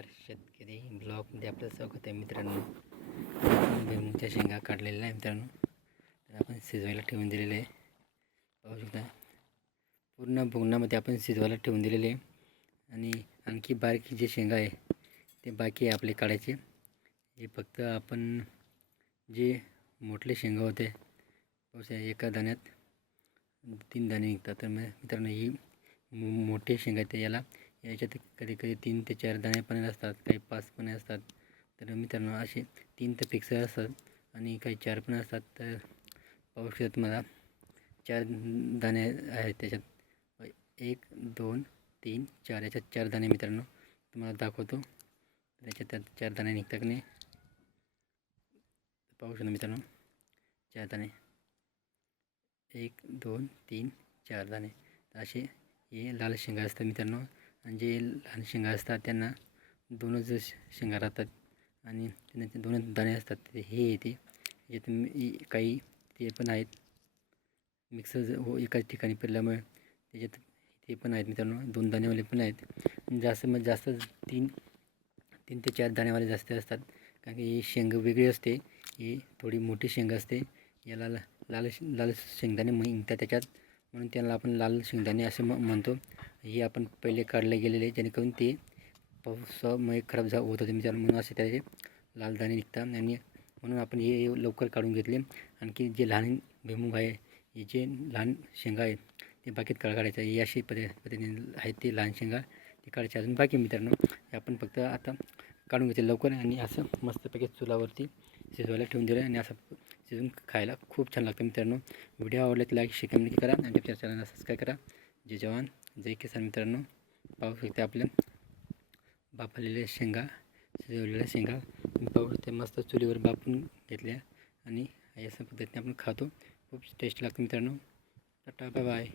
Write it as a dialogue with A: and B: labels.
A: नमस्कार शेतकरी ब्लॉगमध्ये आपलं स्वागत आहे मित्रांनो. आपण भुईमुगच्या शेंगा काढलेल्या आहे मित्रांनो. तर आपण शिजवायला ठेवून दिलेले आहे. पाहू शकता. पूर्ण भुगणामध्ये आपण शिजवायला ठेवून दिलेले आहे. आणि आणखी बारकी जे शेंगा आहे ते बाकी आहे आपले काढायचे. हे फक्त आपण जे मोठले शेंगा होते पाहू एका दाण्यात तीन दाणे निघतात. तर मग मित्रांनो ही मो- मोठे शेंगा ते याला याच्यात कधी कधी तीन ते चार दाणे पण असतात काही पाच पण असतात. तर मित्रांनो असे तीन तर फिक्स असतात आणि काही चार पण असतात. तर पाहू शकतात मला चार दाणे आहेत त्याच्यात. एक दोन तीन चार याच्यात चार दाणे मित्रांनो तुम्हाला दाखवतो. त्याच्यात त्यात चार दाणे निघतात की नाही? पाहू शकता मित्रांनो चार दाणे. एक दोन तीन चार दाणे. असे हे लाल शेंगा असतात मित्रांनो. जे लहान शेंगा असतात त्यांना दोनच श- शेंगा राहतात आणि त्यांना ते दोनच दाणे असतात हे येते याच्यात काही ते पण आहेत. मिक्स हो एकाच ठिकाणी पेरल्यामुळे त्याच्यात ते पण आहेत मित्रांनो दोन दाणेवाले पण आहेत. जास्त मग जास्त तीन तीन ते चार दाणेवाले जास्त असतात. कारण की ही शेंग वेगळी असते ही थोडी मोठी शेंग असते. याला लाल लाल शेंगदाणे म्हणतात निघतात त्याच्यात. म्हणून त्याला आपण लाल शेंगदाणे असे म्हणतो. हे आपण पहिले काढले गेलेले जेणेकरून ते पावसामुळे खराब झा होत होते मित्रांनो. म्हणून असे त्याचे लाल दाणे निघतात. आणि म्हणून आपण हे लवकर काढून घेतले. आणखी जे लहान भुईमुग आहे हे जे लहान शेंगा आहे ते बाकीत काढायचं हे अशी पद्धती पद्धतीने आहेत ते लहान शेंगा. ते काढायचे अजून बाकी मित्रांनो. हे आपण फक्त आता काढून घेतले लवकर. आणि असं मस्तपैकी चुलावरती शिजवायला ठेवून दिलं आणि असं शिजून खायला खूप छान लागतं मित्रांनो. व्हिडिओ आवडला तर लाईक शेअर कमेंट करा. आणि आपल्या चॅनलला सबस्क्राईब करा. जय जवान जय किसान मित्रांनो पाहू शकते आपल्या बापलेल्या शेंगा शिजवलेल्या शेंगा पाहू शकते मस्त चुलीवर बापून घेतल्या आणि अशा पद्धतीने आपण खातो. खूप टेस्ट लागतं मित्रांनो. Tata bye bye